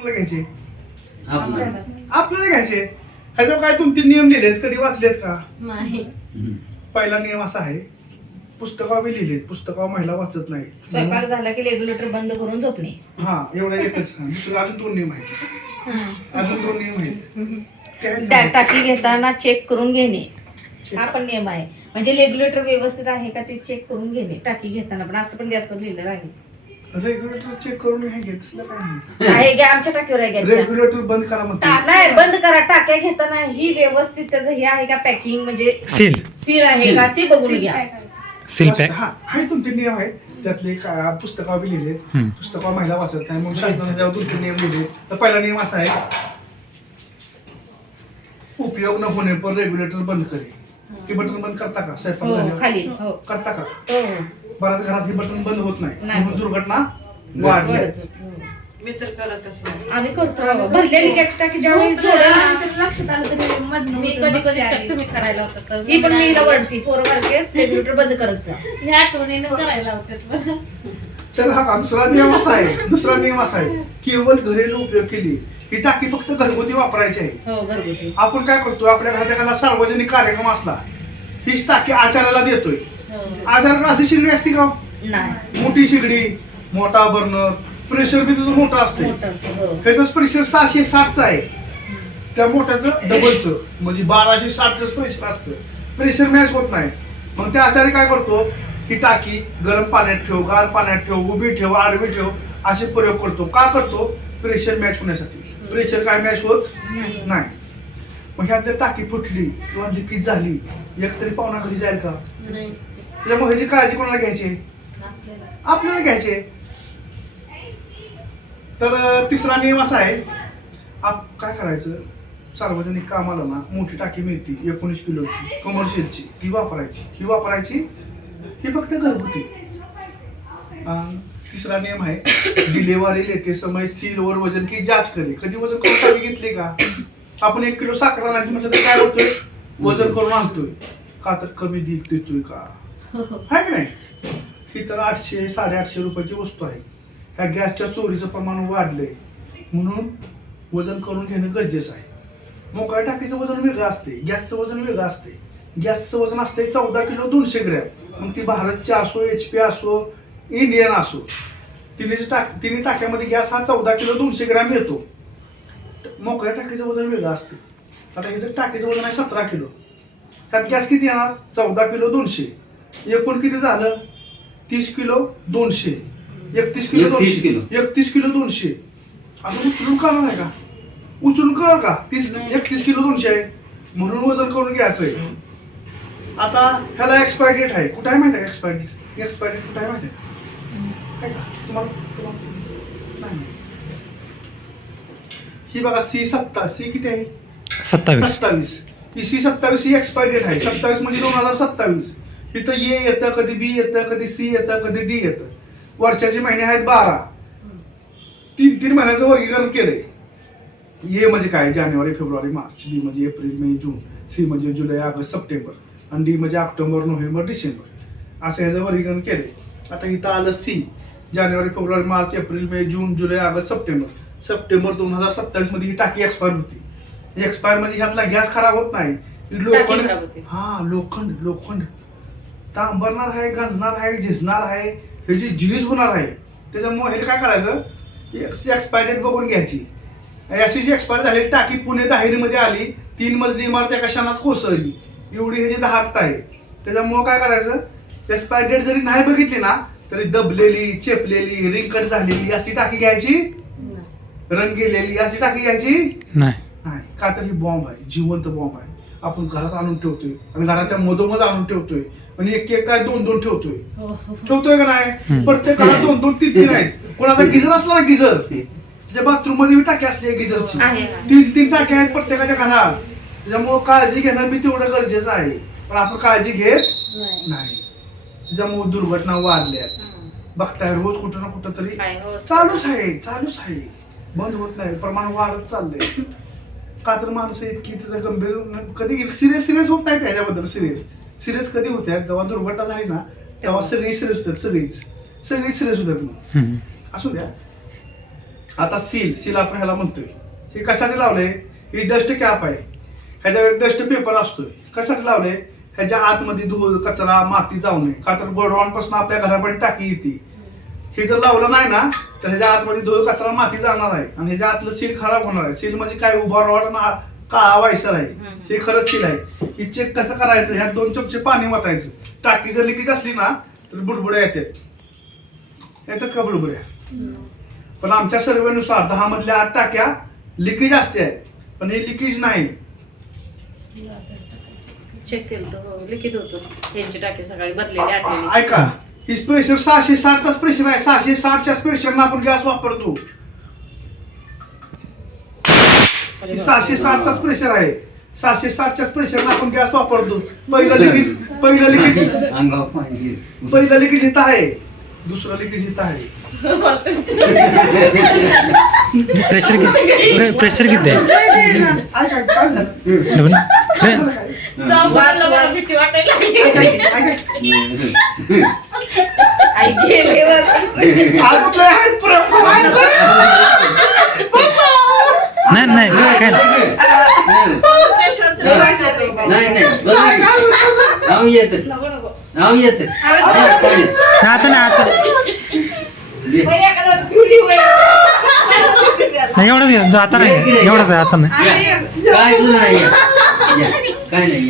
कोणाला घ्यायचे? आपल्यालाच. आपल्याला घ्यायचे. ह्याच्यावर काय 2-3 नियम लिहिलेत, कधी वाचलेत का? नाही. पहिला नियम असा आहे, पुस्तकावर बी लिहिलेत, पुस्तकावर महिला वाचत नाही. स्वयंपाक झाला की रेग्युलेटर बंद करून झोपणे. हा, एवढा एकच. दुसरं अजून 2 नियम आहेत. अजून 2 नियम आहेत. काय आहेत? टाकी घेताना चेक करून घेणे हा पण नियम आहे. म्हणजे रेग्युलेटर व्यवस्थित आहे का ते चेक करून घेणे टाकी घेताना पण, असं पण गॅसवर लिहिलेलं आहे. रेग्युलेटर चेक करून नाही घेत, तसलं काय नाही. आहे घ्या, आमच्या टाकीवर आहे घ्यायच्या. रेग्युलेटर बंद करा म्हणते. नाही, बंद करा. टाक्या घेताना ही व्यवस्थित त्याचं हे आहे का, पॅकिंग म्हणजे सील आहे का ते बघून घ्या. Seal pack. हा, आहे 2-3 नियम आहेत. त्यातले पुस्तकावर बी लिहिले, पुस्तकावर महिला वाचत नाही, मग शासनाने जेव्हा 2-3 नियम लिहिले, तर पहिला नियम असा आहे, उपयोग न होणे पर रेग्युलेटर बंद करे. हे बटन बंद करता का? स्वयंपाक हो, झाल्यावर खाली हो करता का? हो हो. बऱ्याच घरात हे बटन बंद होत नाही, नाही. म्हणून दुर्घटना वाढल्या. वाढच. हो. मी तर करतच नाही. आम्ही करतो बाबा. भरलेली गॅस टाकी ज्यावेळी जोडायला लक्षात आलं तरी मधनं मी उठून कधी कधी बघते तुम्ही करायला होतं ही पण मी वरती पोरं बारके रेग्युलेटर बंद करत जा. मी आठवणीनं करायला होते. चल, हा दुसरा नियम असा आहे, दुसरा नियम असा आहे, केवळ घरेलू उपयोग केली. ही टाकी फक्त घरगुती वापरायची आहे. हो घरगुती. आपण काय करतो, आपल्या घरात एखादा सार्वजनिक कार्यक्रम असला, हीच टाकी आचार्याला देतोय. आचार्याला अशी शिगडी असती का? नाही, मोठी शिगडी, मोठा बर्नर, प्रेशर बी त्याचं मोठं असते. मोठं असतं. हो. ह्याच प्रेशर 760चं आहे, त्या मोठ्याचं डबलचं, म्हणजे 1260च प्रेशर असतं. प्रेशर मॅच होत नाही. मग त्या आचार्य काय करतो, ही टाकी गरम पाण्यात ठेव, गार पाण्यात ठेव, उभी ठेव, आडवी ठेव, असे प्रयोग करतो. का करतो? प्रेशर मॅच होण्यासाठी. प्रेशर काय मॅच होत नाही. मग ह्यात जर टाकी फुटली किंवा लिकेज झाली, एक तरी पाहुणा घरी जाईल का? नाही. त्यामुळे ह्याची काळजी कोणाला घ्यायची? आपल्याला घ्यायचे. तर तिसरा नियम असा आहे, काय करायचं, सार्वजनिक कामाला ना मोठी टाकी मिळते 19 किलोची कमर्शियलची, ही वापरायची. ही फक्त घरगुती. तिसरा नियम आहे, डिलेवरी लेते समय सील वर वजन की जांच करे. कधी वजन करून टाकी घेतली का? आपण 1 किलो साखर आणायची म्हटलं तर काय होतोय, वजन करून आणतोय का, तर कमी देतोय का, आहे की नाही? ही तर 800-850 रुपयाची वस्तू आहे. ह्या गॅसच्या चोरीचं प्रमाण वाढलंय, म्हणून वजन करून घेणं गरजेचं आहे. मोकळ्या टाकीचं वजन वेगळं असते, गॅसचं वजन वेगळं असते. गॅसचं वजन असते 14 किलो 200 ग्रॅम. मग ती भारतची असो, HP असो, इंडियन असो, तिन्ही टाक्यामध्ये गॅस हा 14 किलो 200 ग्रॅम येतो. मोकळ्या टाकीचं वजन वेगळं असते. आता हे जर टाकीचं वजन आहे 17 किलो, ह्यात गॅस किती येणार? 14 किलो 200. एकूण किती झालं? 30 किलो 200. 31 किलो 200. असं उचलून कळलं नाही का? उचलून कळ का? 31 किलो 200 आहे, म्हणून वजन करून घ्यायचं आहे. आता ह्याला एक्सपायरी डेट आहे. कुठं आहे माहिती आहे का एक्सपायरी डेट? एक्सपायरी डेट कुठं आहे माहिती आहे का? तुम्हाला नाही. ही बघा C किती आहे? 27. ही C27 ही एक्सपायरी डेट आहे. 27 म्हणजे 2027. इथं A येतं, कधी B येतं, कधी C येतं, कधी D येतं. वर्षाचे महिने आहेत 12. 3 महिन्याचं वर्गीकरण केलंय. A म्हणजे काय? जानेवारी, फेब्रुवारी, मार्च. B म्हणजे एप्रिल, मे, जून. C म्हणजे जुलै, ऑगस्ट, सप्टेंबर. आणि D म्हणजे ऑक्टोबर, नोव्हेंबर, डिसेंबर. असं ह्याचं वर्गीकरण केलंय. आता इथं आलं C. जानेवारी, फेब्रुवारी, मार्च, एप्रिल, मे, जून, जुलै, ऑगस्ट, सप्टेंबर 2027 मध्ये ही टाकी एक्सपायर होती. एक्सपायर म्हणजे ह्यातला गॅस खराब होत नाही. लोखंड तांबरणार आहे, गंजणार आहे, झिजणार आहे, ह्याची झीज होणार आहे. त्याच्यामुळे हे काय करायचं, एक्सपायर डेट बघून घ्यायची. अशी जी एक्सपायर झालेली टाकी पुणे दाहेरीमध्ये आली, 3 मजली इमारत एका क्षणात कोसळली, एवढी ह्याची धाकता आहे. त्याच्यामुळं काय करायचं, एक्सपायर डेट जरी नाही बघितली ना तरी दबलेली, चेपलेली, रिंकट झालेली अशी टाकी घ्यायची, रंग गेलेली अशी टाकी घ्यायची नाही. का तर ही बॉम्ब आहे, जिवंत बॉम्ब आहे. आपण घरात आणून ठेवतोय आणि घराच्या मधोमध आणून ठेवतोय आणि एक काय 2 ठेवतोय का नाही? प्रत्येक घरात 2, 3 आहेत. कोणाचा गिझर असला ना, गिझर त्याच्या बाथरूम मध्ये टाकी असली आहे गिझरची, 3 टाक्या आहेत प्रत्येकाच्या घरात. त्याच्यामुळं काळजी घेणं मी तेवढं गरजेचं आहे, पण आपण काळजी घेत नाही. त्याच्यामुळे दुर्घटना वाढल्यात. बघताय रोज कुठं ना कुठं तरी चालूच आहे, बंद होत नाही, प्रमाण वाढत चाललंय. का तर माणसं इतकी तिथं गंभीर, कधी सिरियस होत नाही त्याच्याबद्दल. सिरियस कधी होत्या, जेव्हा दुर्घटना झाली ना तेव्हा सगळी सिरियस होतात. सगळीच सिरियस होतात. मग असू द्या. आता सील आपण ह्याला म्हणतोय. हे कशासाठी लावलंय? ही डस्ट कॅप आहे. ह्याच्यावर डस्ट पेपर असतोय. कशासाठी लावलंय? ह्याच्या आतमध्ये धूळ कचरा माती जाऊ नये. का तर गोडवांपासून आपल्या घरापर्यंत टाकी येते. हे जर लावलं नाही ना तर ह्याच्या आतमध्ये धूळ कचरा माती जाणार आहे आणि ह्याच्या आतलं सील खराब होणार आहे. सील म्हणजे काय? उभा रॉड काळा वायसर आहे. हे खरंच सील आहे. ही चेक कसं करायचं? ह्यात 2 चमचे पाणी वाटायचं. टाकी जर लिकेज असली ना तर बुडबुड्या येतात का बुडबुड्या? पण आमच्या सर्वेनुसार 10 मधल्या 8 टाक्या लिकेज असते आहेत. पण हे लिकेज नाही. चेक केलं लिखित होतो त्यांची टाकी सकाळी भरलेली आठवली. ऐका, ही प्रेशर 660चा प्रेशर आहे. 660च्या प्रेशरनं आपण गॅस वापरतो. 660चा प्रेशर आहे. 660च्या प्रेशरनं आपण गॅस वापरतो. पहिलं लिकेज इथं आहे. दुसरं लिकेज इथं आहे. प्रेशर किती आहे? ऐका, काय झालं? भीती वाटायला लागली. आई गेले बस. अगं, आहेत नाही नाही काय नको नको आता नाही आता पहिले एखादा पिवळी होईल. नाही एवढंच आता नाही एवढंच आहे आता नाही. काय तुझं नाही काय नाही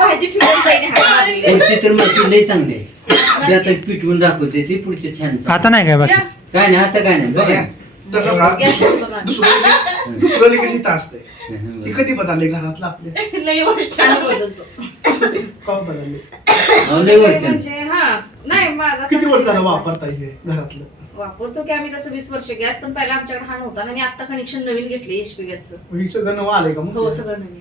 भाजी ठेवून जाईन हातामध्ये. पुढची तर माती लई चांगली आहे. ते आता पिटवून दाखवते ती पुढचे छान आता नाही काय बाकी काय नाही आता काय नाही बघा तर बघा, दुसरं लिकेज इथं असतंय. ती कधी बदलले घरातलं आपल्या? लई वर्ष छान बदलतो. का बदलले? लई वर्ष म्हणजे हा नाही माझा किती वर्ष झालं वापरताय हे घरातलं? वापरतो की आम्ही तसं 20 वर्ष. गॅस पण पहिला आमच्याकडे हा नव्हता आणि आता कनेक्शन नवीन घेतले HP गॅसचं. ही सगळं नवं आलंय का मग? हो सगळं नवीन.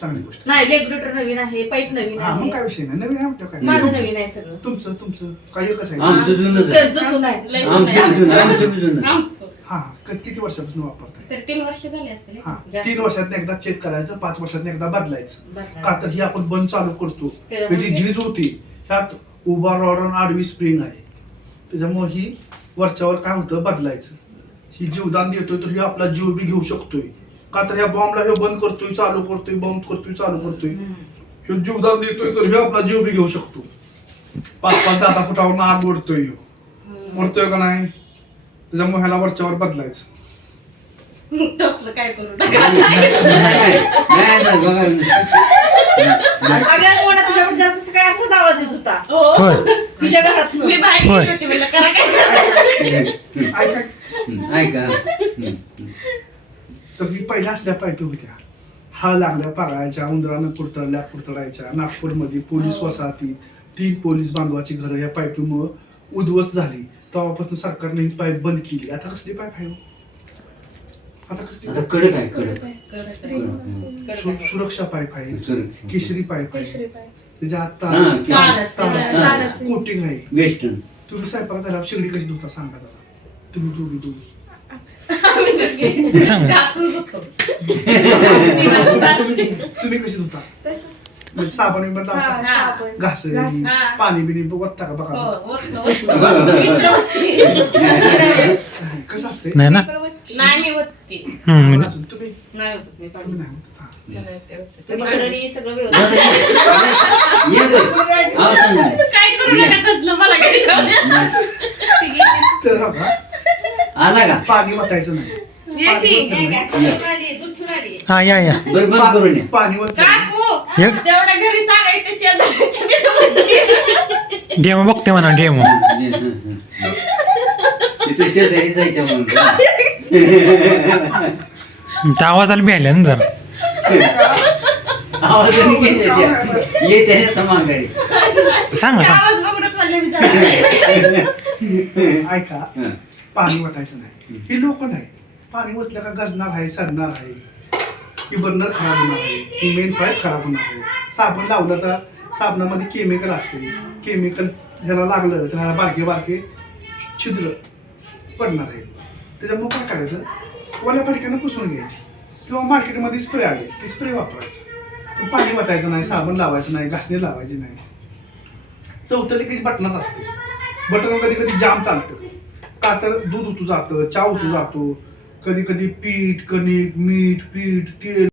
चांगली गोष्ट. नाही रेग्युलेटर नवीन आहे, पाईप नवीन हा, मग काय आहे, विषय नाही. नवीन आहे म्हटलं काय? माझं नवीन आहे सगळं. तुमचं काही कसं आहे? आमचं जुनं आहे. त्यांचं जुनं आहे. लई आमचं जुनं आमचं बी जुनं आमचं. हा, किती वर्षापासून वापरताय? तर 3 वर्ष झाले असतील. हा, जास्त 3 वर्षात एकदा चेक करायचं, 5 वर्षात एकदा बदलायचं. बदलायचं. का तर ही आपण बंद चालू करतो. त्याच्यामुळे ही झीज होती. त्यात उभा रॉड आणि आडवी स्प्रिंग आहे. त्याच्यामुळे ही वरच्यावर काय होतं बदलायचं. ही जीवदान देतोय तर ही आपला जीव बी घेऊ शकतोय. का तर ह्या बॉम्बला हे बंद करतोय, चालू करतोय, बंद करतोय, चालू करतोय. हे जीवदान देतोय तर हे आपला जीव बी घेऊ शकतो. 5-5, 10 फुटावरून आग ओढतोय. ओढतोय का नाही? त्याच्यामुळे ह्याला वरच्यावर बदलायचं. तसलं काय करू नका. अगं मोना तुझ्याकडे घरात सकाळी असाच आवाज येत होता हो. होय तुझ्या घरात मी बाहेर होय. गेली होती म्हणलं करा काय. ऐका, ऐका तर ही पहिल्या असल्या पायपी होत्या. हा लागल्या पाळायच्या, उंदरानं कुरतडायच्या. नागपूरमध्ये पोलीस वसाहतीत 3 पोलीस बांधवाची घरं या पाईपीमुळं उद्ध्वस्त झाली. तेव्हापासून सरकारने ही पाईप बंद केली. आता कसली पाईप आहे? आता कसली आता कडक आहे कडक सुरक्षा पाईप आहे. सुरक्षा. केशरी पाईप आहे. त्याच्या आत हा, ताराचं. कोटिंग आहे. वेस्टर्न तुम्ही स्वयंपाक झाला शेगडी कशी धुता सांगा जरा. तुम्ही दोघी सांग घासून होतो. तुम्ही कशी धुता? म्हणजे साबण बिबण लावता? हा. घास हा. पाणी बिनी बघता का हो, बघा? होतं, मित्र होती. कसं असते? नाही ना नाही मी होती. म्हणजे तुम्ही नाही होत मी पाणी. तुम्ही नाही होत. हा. मिसळणी सगळं व्यवस्थित. काय करू नका तसलं मला काय जाऊ द्या. तर हा का? आला का पाणी वाटायचं नाही. ये पी, हे गॅस ठेवून आली, दूध ठेवून आली. हा या बरोबर करून या पाणी वाटायचं नाही. काकू एक- तेवढ्या घरी सांगायचं शेजारच्या तिथं बसली. डेमो बघते म्हणा डेमो तिथे शेजारीच आहे त्यामुळे त्या आवाजाला बिहायला ना जरा आवाजाने घेतल्या त्या येते ना माघारी सांग ना सांग आवाज बघूनच म्हणलं मी जाणार. ऐका, पाणी वाटायचं नाही. ही लोक नाही. पाणी ओतलं का गजणार आहे, सडणार आहे. ही बर्नर खराब होणार आहे. ही मेन पाईप खराब होणार आहे. साबण लावलं तर साबणामध्ये केमिकल असते. केमिकल ह्याला लागलं तर ह्याला बारके बारके छिद्र पडणार आहेत. त्याच्यामुळे काय करायचं, ओल्या फडक्यानं पुसून घ्यायची किंवा मार्केटमध्ये स्प्रे आले ते स्प्रे वापरायचं. पाणी वाटायचं नाही, साबण लावायचं नाही, घासणी लावायची नाही. चौथं लिकेज बटनात असते. बटरवर कधी कधी जाम चालतं, का तर दूध उतू जातं, चहा उतू जातो, कधी कधी पीठ, कणिक, मीठ, पीठ, तेल